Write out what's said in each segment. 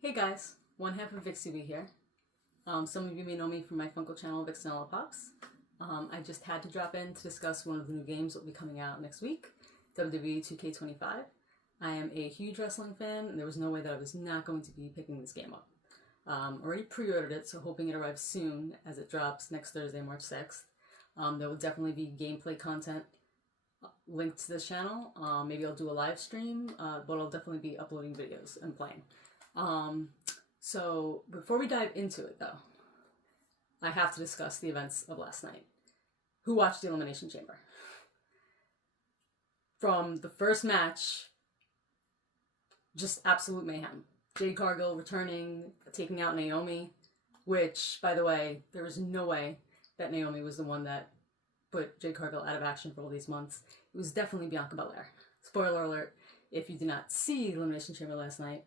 Hey guys, one half of VixUV here. Some of you may know me from my Funko channel, Vixnella Pops. I just had to drop in to discuss one of the new games that will be coming out next week, WWE 2K25. I am a huge wrestling fan, and there was no way that I was not going to be picking this game up. Already pre-ordered it, so hoping it arrives soon as it drops next Thursday, March 6th. There will definitely be gameplay content linked to this channel. Maybe I'll do a live stream, but I'll definitely be uploading videos and playing. So before we dive into it though, I have to discuss the events of last night. Who watched the Elimination Chamber? From the first match, just absolute mayhem. Jade Cargill returning, taking out Naomi, which, by the way, there was no way that Naomi was the one that put Jade Cargill out of action for all these months. It was definitely Bianca Belair. Spoiler alert, if you did not see Elimination Chamber last night,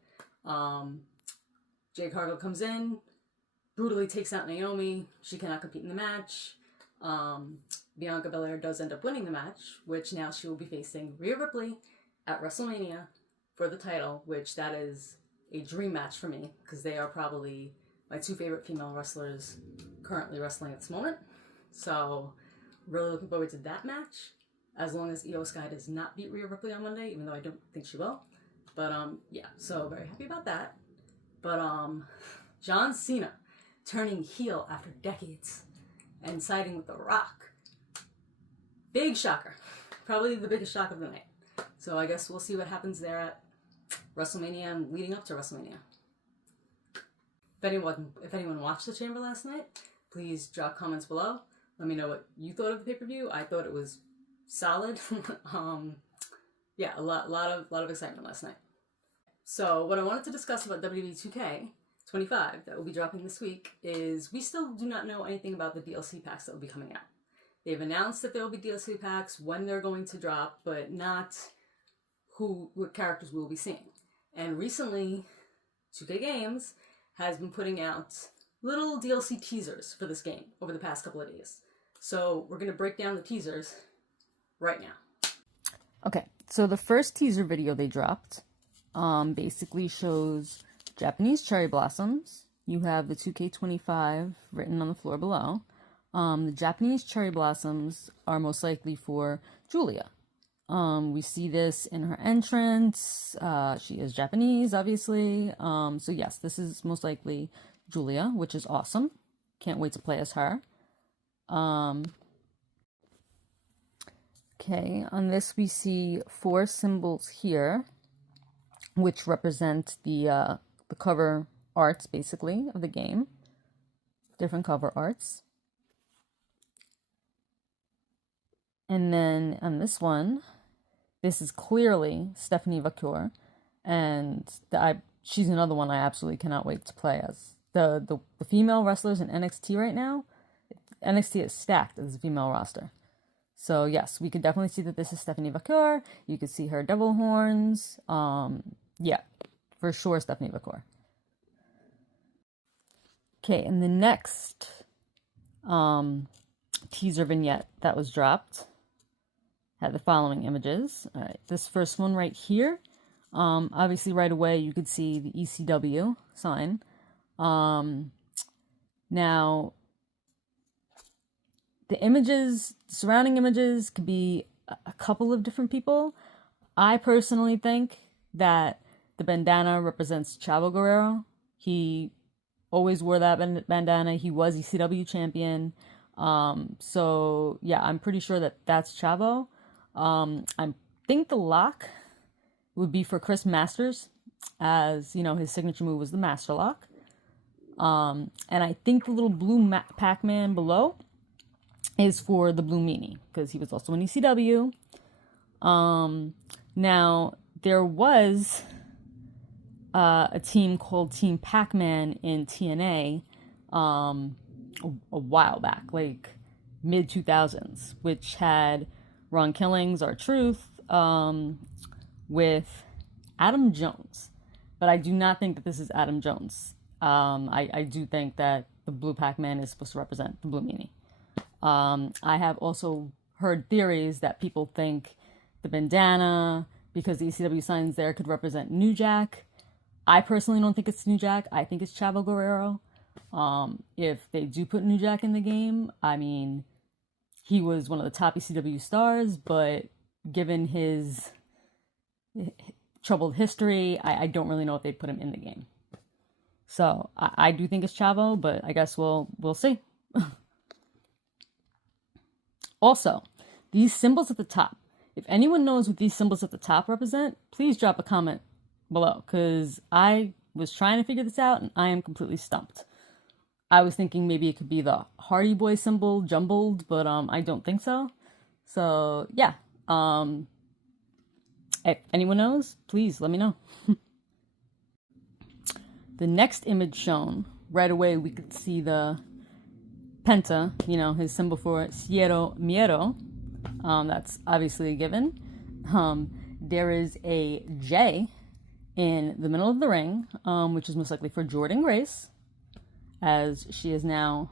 Jade Cargill comes in, brutally takes out Naomi. She cannot compete in the match. Bianca Belair does end up winning the match, which now she will be facing Rhea Ripley at WrestleMania for the title, which that is a dream match for me because they are probably my two favorite female wrestlers currently wrestling at this moment. So really looking forward to that match, as long as Io Sky does not beat Rhea Ripley on Monday, even though I don't think she will. But yeah, so very happy about that. But John Cena turning heel after decades and siding with The Rock. Big shocker. Probably the biggest shock of the night. So I guess we'll see what happens there at WrestleMania and leading up to WrestleMania. If anyone watched the Chamber last night, please drop comments below. Let me know what you thought of the pay-per-view. I thought it was solid. Yeah, a lot of excitement last night. So what I wanted to discuss about WWE 2K25 that will be dropping this week is we still do not know anything about the DLC packs that will be coming out. They've announced that there will be DLC packs, when they're going to drop, but not what characters we will be seeing. And recently, 2K Games has been putting out little DLC teasers for this game over the past couple of days. So we're going to break down the teasers right now. Okay, so the first teaser video they dropped basically shows Japanese cherry blossoms. You have the 2K25 written on the floor below. The Japanese cherry blossoms are most likely for Julia. We see this in her entrance. She is Japanese, obviously. So yes, this is most likely Julia, which is awesome. Can't wait to play as her. Okay, on this we see 4 symbols here, which represent the cover arts, basically, of the game. Different cover arts. And then on this one, this is clearly Stephanie Vaquer, and she's another one I absolutely cannot wait to play as. The female wrestlers in NXT right now, NXT is stacked as a female roster. So yes, we could definitely see that this is Stephanie Vaquer. You could see her devil horns. Yeah, for sure Stephanie Vaquer. Okay, and the next teaser vignette that was dropped had the following images. All right, this first one right here, obviously right away you could see the ECW sign. Now, the surrounding images could be a couple of different people. I personally think that the bandana represents Chavo Guerrero. He always wore that bandana. He was ECW champion. So yeah, I'm pretty sure that that's Chavo. I think the lock would be for Chris Masters, as you know, his signature move was the Master Lock. And I think the little blue Pac-Man below is for the Blue Meanie, because he was also in ECW. Now, there was a team called Team Pac-Man in TNA a while back, like mid-2000s, which had Ron Killings, R-Truth, with Adam Jones. But I do not think that this is Adam Jones. I do think that the blue Pac-Man is supposed to represent the Blue Meanie. I have also heard theories that people think the bandana, because the ECW signs there, could represent New Jack. I personally don't think it's New Jack. I think it's Chavo Guerrero. If they do put New Jack in the game, I mean, he was one of the top ECW stars, but given his troubled history, I don't really know if they'd put him in the game. So I do think it's Chavo, but I guess we'll see. Also, these symbols at the top. If anyone knows what these symbols at the top represent, please drop a comment below, because I was trying to figure this out and I am completely stumped. I was thinking maybe it could be the Hardy Boy symbol jumbled, but I don't think so. So yeah, if anyone knows, please let me know. The next image shown, right away we could see the Penta, you know, his symbol for Cero Miedo. That's obviously a given. There is a J in the middle of the ring, which is most likely for Jordynne Grace, as she is now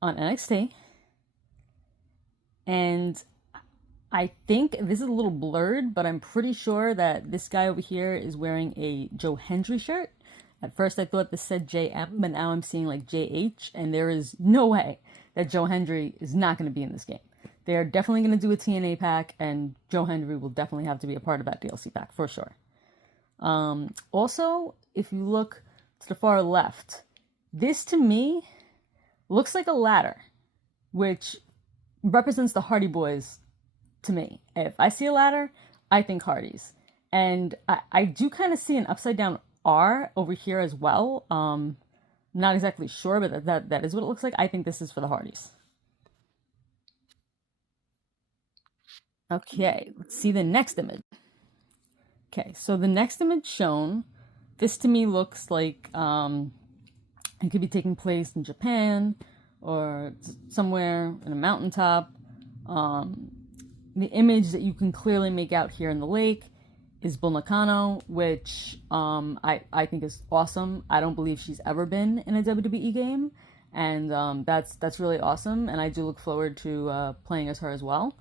on NXT. And I think this is a little blurred, but I'm pretty sure that this guy over here is wearing a Joe Hendry shirt. At first I thought this said JM, but now I'm seeing like JH, and there is no way that Joe Hendry is not going to be in this game. They are definitely going to do a TNA pack, and Joe Hendry will definitely have to be a part of that DLC pack, for sure. Also, if you look to the far left, this to me looks like a ladder, which represents the Hardy Boys to me. If I see a ladder, I think Hardys. And I do kind of see an upside down R over here as well. Not exactly sure, but that is what it looks like. I think this is for the Hardys. Okay, let's see the next image. Okay, so the next image shown, this to me looks like it could be taking place in Japan or somewhere in a mountaintop. The image that you can clearly make out here in the lake is Bull Nakano, which I think is awesome. I don't believe she's ever been in a WWE game, and that's really awesome, and I do look forward to playing as her as well.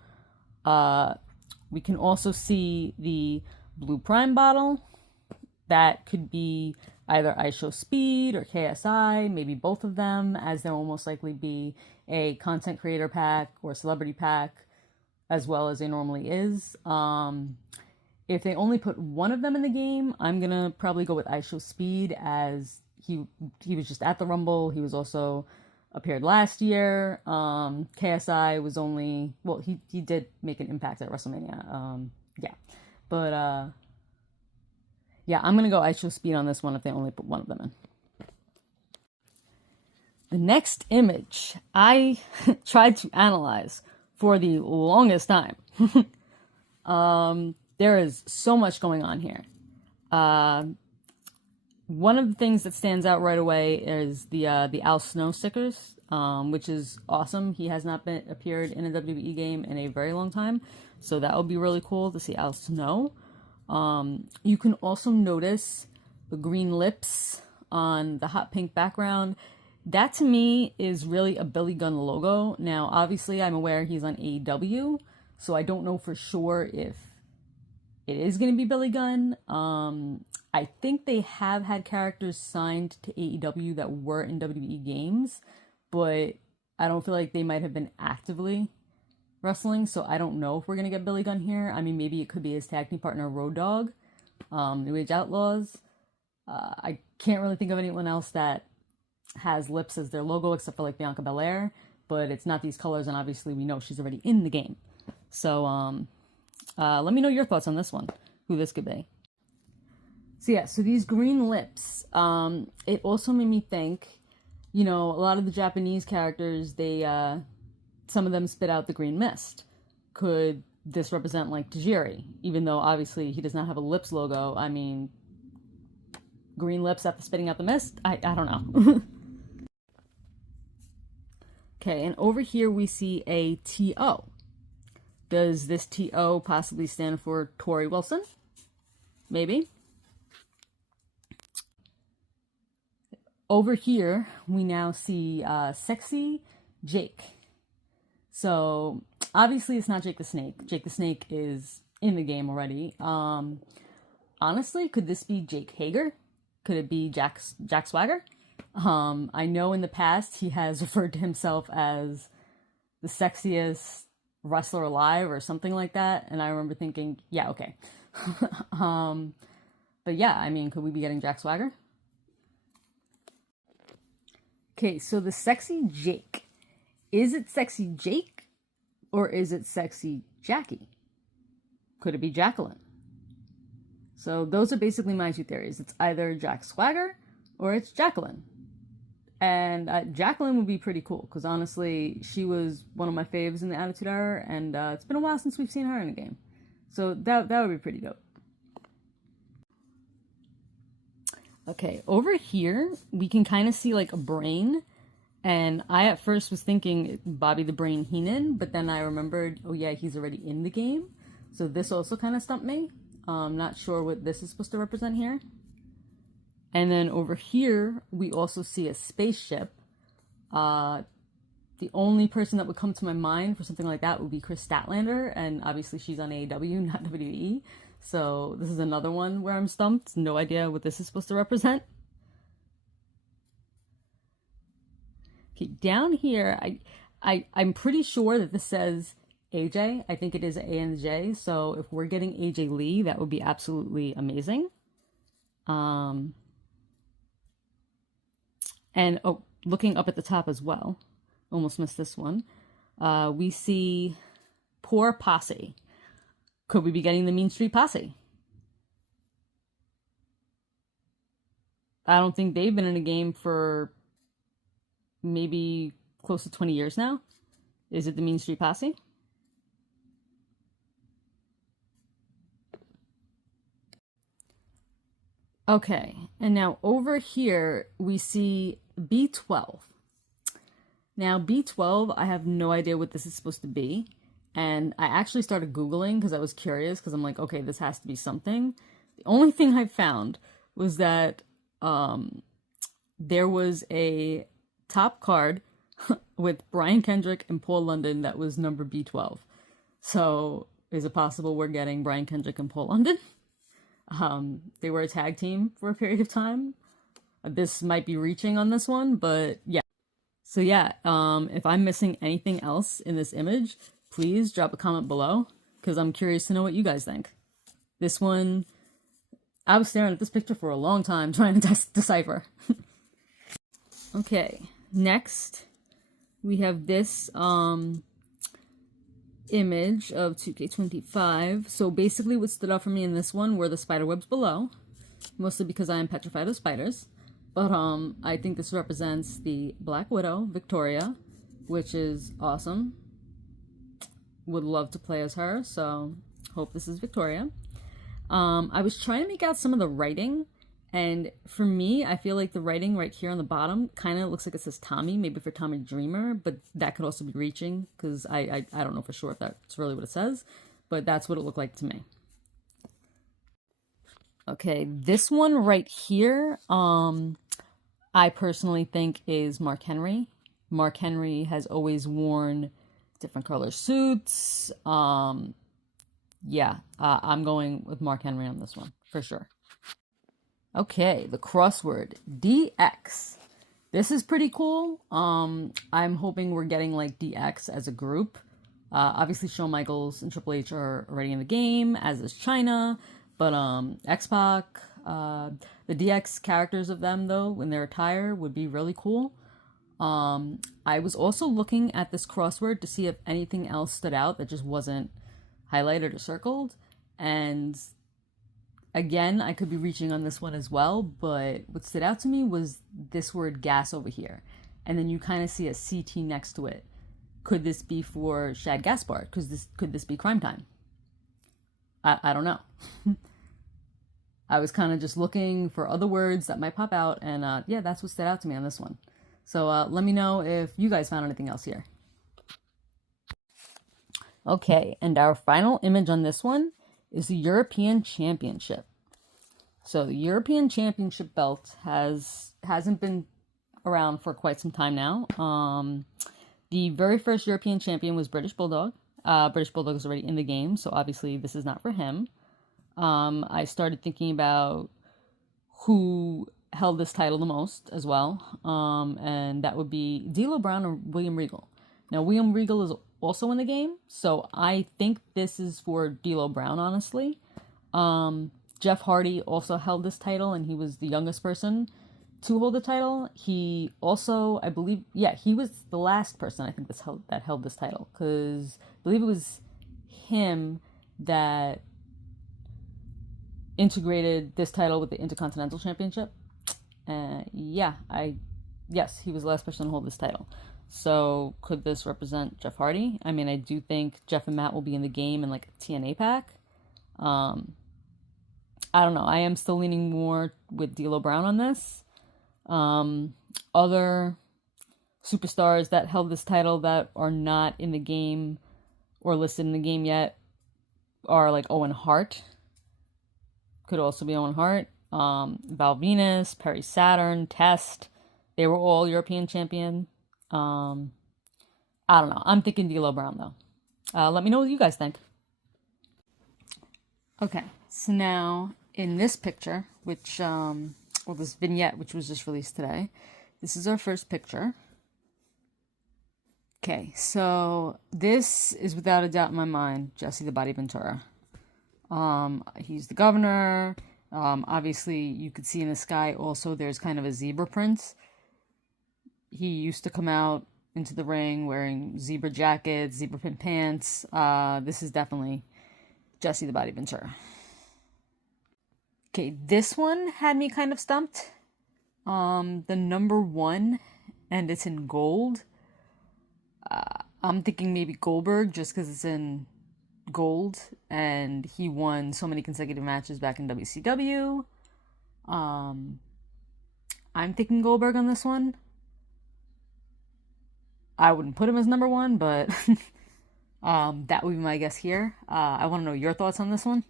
We can also see the Blue Prime bottle. That could be either IShowSpeed or KSI, maybe both of them, as there will most likely be a content creator pack or celebrity pack, as well as there normally is. If they only put one of them in the game, I'm gonna probably go with IShowSpeed, as he was just at the Rumble. He was also appeared last year. KSI was only, well, he did make an impact at WrestleMania. Yeah, I'm gonna go IShowSpeed on this one if they only put one of them in. The next image I tried to analyze for the longest time. There is so much going on here. One of the things that stands out right away is the Al Snow stickers, which is awesome. He has not appeared in a WWE game in a very long time, so that would be really cool to see Al Snow. You can also notice the green lips on the hot pink background. That to me is really a Billy Gunn logo. Now, obviously, I'm aware he's on AEW, so I don't know for sure if it is going to be Billy Gunn. I think they have had characters signed to AEW that were in WWE games, but I don't feel like they might have been actively wrestling, so I don't know if we're going to get Billy Gunn here. I mean, maybe it could be his tag team partner, Road Dogg, New Age Outlaws. I can't really think of anyone else that has lips as their logo, except for like Bianca Belair, but it's not these colors, and obviously we know she's already in the game. So, let me know your thoughts on this one, who this could be. So yeah, so these green lips, it also made me think, you know, a lot of the Japanese characters, they, some of them spit out the green mist. Could this represent like Tajiri? Even though obviously he does not have a lips logo, I mean, green lips after spitting out the mist? I don't know. Okay, and over here we see a TO. Does this TO possibly stand for Tori Wilson? Maybe. Over here, we now see Sexy Jake. So, obviously it's not Jake the Snake. Jake the Snake is in the game already. honestly, could this be Jake Hager? Could it be Jack Swagger? I know in the past he has referred to himself as the sexiest wrestler alive or something like that, and I remember thinking, yeah, okay. But yeah, I mean, could we be getting Jack Swagger? Okay, so the sexy Jake. Is it sexy Jake or is it sexy Jackie? Could it be Jacqueline? So those are basically my two theories. It's either Jack Swagger or it's Jacqueline. And Jacqueline would be pretty cool because honestly, she was one of my faves in the Attitude Era, and it's been a while since we've seen her in a game. So that would be pretty dope. Okay, over here, we can kind of see like a brain. And I at first was thinking Bobby the Brain Heenan, but then I remembered, oh yeah, he's already in the game. So this also kind of stumped me. Not sure what this is supposed to represent here. And then over here, we also see a spaceship. The only person that would come to my mind for something like that would be Chris Statlander, and obviously she's on AEW, not WWE. So this is another one where I'm stumped. No idea what this is supposed to represent. Okay, down here, I'm pretty sure that this says AJ. I think it is A and J. So if we're getting AJ Lee, that would be absolutely amazing. And oh, looking up at the top as well, almost missed this one. We see Poor Posse. Could we be getting the Mean Street Posse? I don't think they've been in a game for maybe close to 20 years now. Is it the Mean Street Posse? Okay, and now over here we see B12. Now B12, I have no idea what this is supposed to be. And I actually started Googling because I was curious because I'm like, okay, this has to be something. The only thing I found was that there was a top card with Brian Kendrick and Paul London that was number B12. So is it possible we're getting Brian Kendrick and Paul London? They were a tag team for a period of time. This might be reaching on this one, but yeah. So yeah, if I'm missing anything else in this image, please drop a comment below, because I'm curious to know what you guys think. This one, I was staring at this picture for a long time trying to decipher. Okay, next we have this image of 2K25. So basically what stood out for me in this one were the spider webs below, mostly because I am petrified of spiders. But I think this represents the Black Widow, Victoria, which is awesome. Would love to play as her, so hope this is Victoria. I was trying to make out some of the writing, and for me, I feel like the writing right here on the bottom kind of looks like it says Tommy, maybe for Tommy Dreamer, but that could also be reaching, because I don't know for sure if that's really what it says, but that's what it looked like to me. Okay, this one right here, I personally think is Mark Henry. Mark Henry has always worn different color suits. Yeah, I'm going with Mark Henry on this one, for sure. Okay, the crossword, DX. This is pretty cool. I'm hoping we're getting, like, DX as a group. Obviously, Shawn Michaels and Triple H are already in the game, as is Chyna. But, X-Pac, the DX characters of them, though, when they retire, would be really cool. I was also looking at this crossword to see if anything else stood out that just wasn't highlighted or circled. And again, I could be reaching on this one as well, but what stood out to me was this word gas over here. And then you kind of see a CT next to it. Could this be for Shad Gaspard? Could this be Crime Time? I don't know. I was kind of just looking for other words that might pop out, and yeah, that's what stood out to me on this one. So let me know if you guys found anything else here. Okay, and our final image on this one is the European Championship. So the European Championship belt hasn't been around for quite some time now. The very first European champion was British Bulldog. British Bulldog is already in the game, so obviously this is not for him. I started thinking about who held this title the most as well, and that would be D'Lo Brown or William Regal. Now, William Regal is also in the game, so I think this is for D'Lo Brown, honestly. Jeff Hardy also held this title, and he was the youngest person to hold the title. He also, I believe, he was the last person I think that held this title, because I believe it was him that integrated this title with the Intercontinental Championship. Yes, he was the last person to hold this title. So could this represent Jeff Hardy? I mean, I do think Jeff and Matt will be in the game in like a TNA pack. I don't know. I am still leaning more with D'Lo Brown on this. Other superstars that held this title that are not in the game or listed in the game yet are like Owen Hart. Could also be Owen Hart. Val Venus, Perry Saturn, Test. They were all European champion. I don't know. I'm thinking D'Lo Brown though. Let me know what you guys think. Okay, so now in this picture, which this vignette, which was just released today, this is our first picture. Okay, so this is without a doubt in my mind Jesse the Body Ventura. He's the governor. Obviously, you could see in the sky also there's kind of a zebra print. He used to come out into the ring wearing zebra jackets, zebra print pants. This is definitely Jesse the Body Ventura. Okay, this one had me kind of stumped. The number 1, and it's in gold. I'm thinking maybe Goldberg, just because it's in gold, and he won so many consecutive matches back in WCW. I'm thinking Goldberg on this one. I wouldn't put him as number 1, but that would be my guess here. I want to know your thoughts on this one,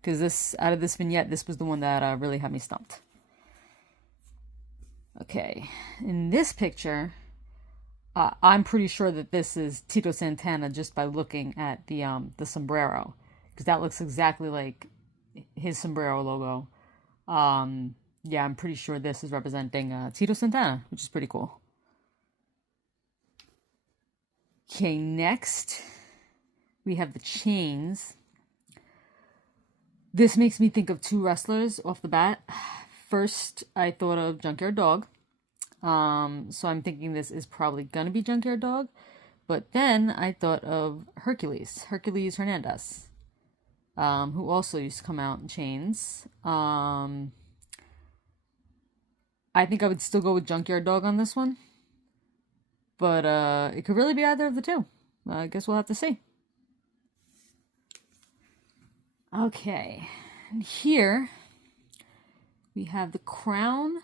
because out of this vignette, this was the one that really had me stumped. Okay, in this picture, I'm pretty sure that this is Tito Santana just by looking at the sombrero, because that looks exactly like his sombrero logo. I'm pretty sure this is representing Tito Santana, which is pretty cool. Okay, next we have the chains. This makes me think of 2 wrestlers off the bat. First, I thought of Junkyard Dog. So I'm thinking this is probably gonna be Junkyard Dog. But then I thought of Hercules Hernandez, who also used to come out in chains. I think I would still go with Junkyard Dog on this one. But it could really be either of the two. I guess we'll have to see. Okay, and here we have the crown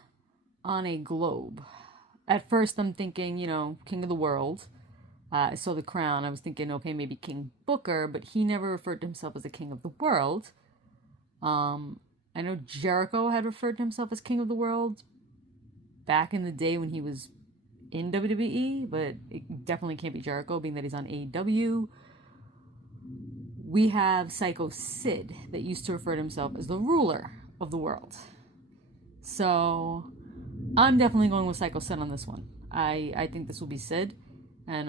on a globe. At first I'm thinking, King of the World. I saw the crown. I was thinking, okay, maybe King Booker, but he never referred to himself as a King of the World. I know Jericho had referred to himself as King of the World back in the day when he was in WWE, but it definitely can't be Jericho, being that he's on AEW. We have Psycho Sid that used to refer to himself as the ruler of the world. So I'm definitely going with Psycho Sid on this one. I think this will be Sid. And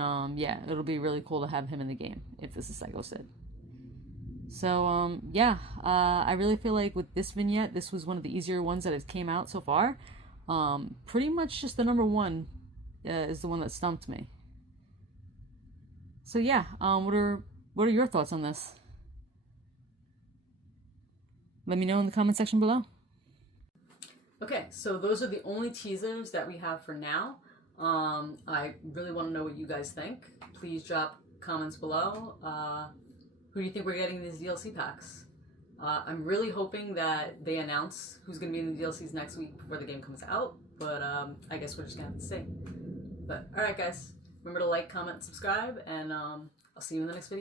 it'll be really cool to have him in the game if this is Psycho Sid. So I really feel like with this vignette, this was one of the easier ones that has came out so far. Pretty much just the number 1 is the one that stumped me. So what are your thoughts on this? Let me know in the comment section below. Okay, so those are the only teasers that we have for now. I really want to know what you guys think. Please drop comments below. Who do you think we're getting in these DLC packs? I'm really hoping that they announce who's going to be in the DLCs next week before the game comes out. But I guess we're just going to have to see. But alright guys, remember to like, comment, subscribe, and I'll see you in the next video.